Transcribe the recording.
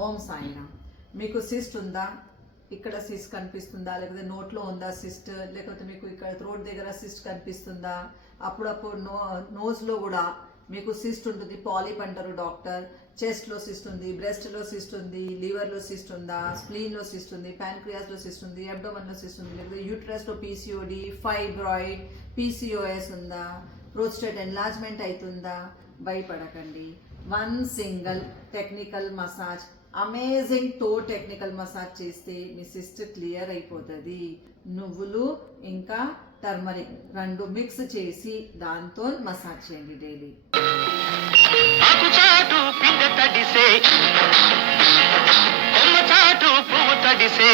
ఓం సాయినా. మీకు సిస్ట్ ఉందా? ఇక్కడ సిస్ట్ కనిపిస్తుందా? లేకపోతే నోట్లో ఉందా సిస్ట్? లేకపోతే మీకు ఇక్కడ థ్రోట్ దగ్గర సిస్ట్ కనిపిస్తుందా? అప్పుడప్పుడు నోస్లో కూడా మీకు సిస్ట్ ఉంటుంది, పాలిప్ అంటారు డాక్టర్. చెస్ట్లో సిస్ట్ ఉంది, బ్రెస్ట్లో సిస్ట్ ఉంది, లివర్లో సిస్ట్ ఉందా, స్ప్లీన్లో సిస్ట్ ఉంది, ప్యాన్క్రియాస్లో సిస్ట్ ఉంది, అబ్డోమన్లో సిస్ట్ ఉంది, లేకపోతే యూట్రస్లో పీసీఓడి, ఫైబ్రాయిడ్, పీసీఓఎస్ ఉందా, ప్రోస్టేట్ ఎన్లార్జ్మెంట్ అవుతుందా? భయపడకండి. One single technical massage, amazing technical massage చేస్తే మీ సిస్ట్ క్లియర్ అయిపోతుంది. నువ్వులు ఇంకా టర్మరిక్ రెండు మిక్స్ చేసి దాంతో మసాజ్ చేయండి డైలీ. పువ్వు తడిసే